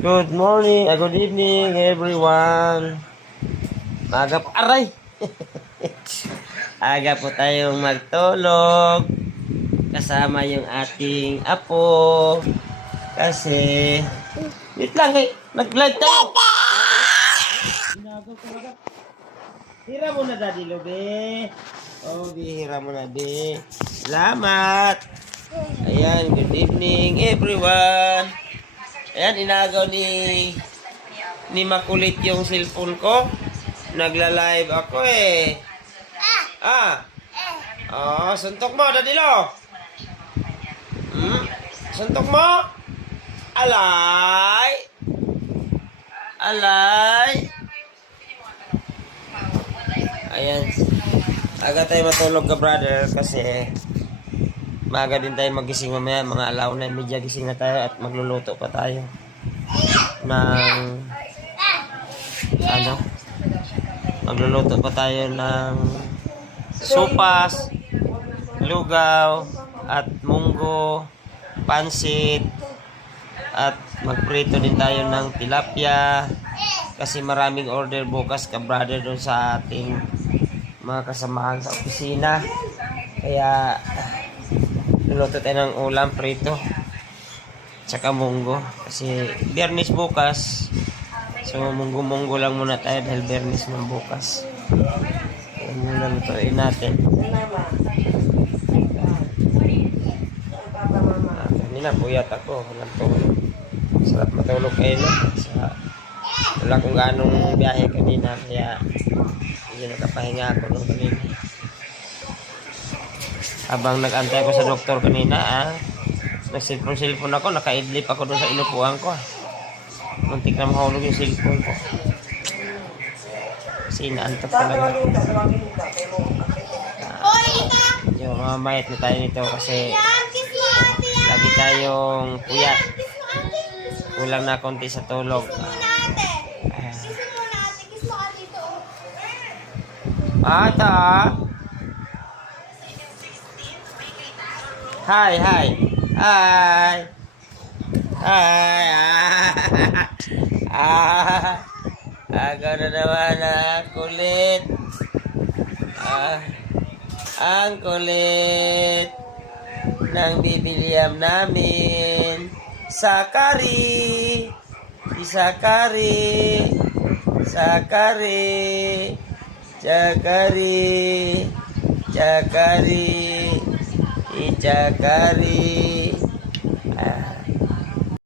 Good morning, good evening everyone. Aga po, aray! Aga po tayong magtulog. Kasama yung ating apo. Kasi, wait lang eh, nag-vlog tayo. Ginagaw ko na. Hira mo na, Daddy Lobe. Oh, bihira mo na, di. Salamat. Ayan, good evening everyone. Ayan, inagaw ni Makulit yung cellphone ko. Nagla-live ako eh. Oh, suntok mo, Dadilo. Suntok mo. Alay. Alay. Ayan. Aga tayo matulog ka, brother, kasi maaga din tayo magising mamaya, mga alaw na media gising na tayo at magluluto pa tayo ng magluluto pa tayo ng sopas, lugaw at munggo, pansit, at magprito din tayo ng tilapia kasi maraming order bukas ka, brother, doon sa ating mga kasamahan sa opisina. Kaya luluto tayo ng ulam, prito, tsaka munggo. Kasi biyernes bukas. So munggo-munggo lang muna tayo dahil biyernes man bukas. Yan yung nalutuin natin. Kanina puyat ako. Walang tulog. Sarap matulog kayo na. Wala kung ganong biyahe kanina. Kaya hindi nakapahinga ako nung kanina. Habang nag-antay ko sa doktor kanina, nag-cellphone ako, naka-idlip ako doon sa inupuan ko. Muntik na mahulog yung cellphone ko. Kasi inaantok talaga. Yung mamayat na tayo nito kasi lagi tayong puyat. Kulang na konti sa tulog. Ata. Hi. Agaw na naman na kulit. Ang kulit ng bibiliam namin. Sakari. Jakari.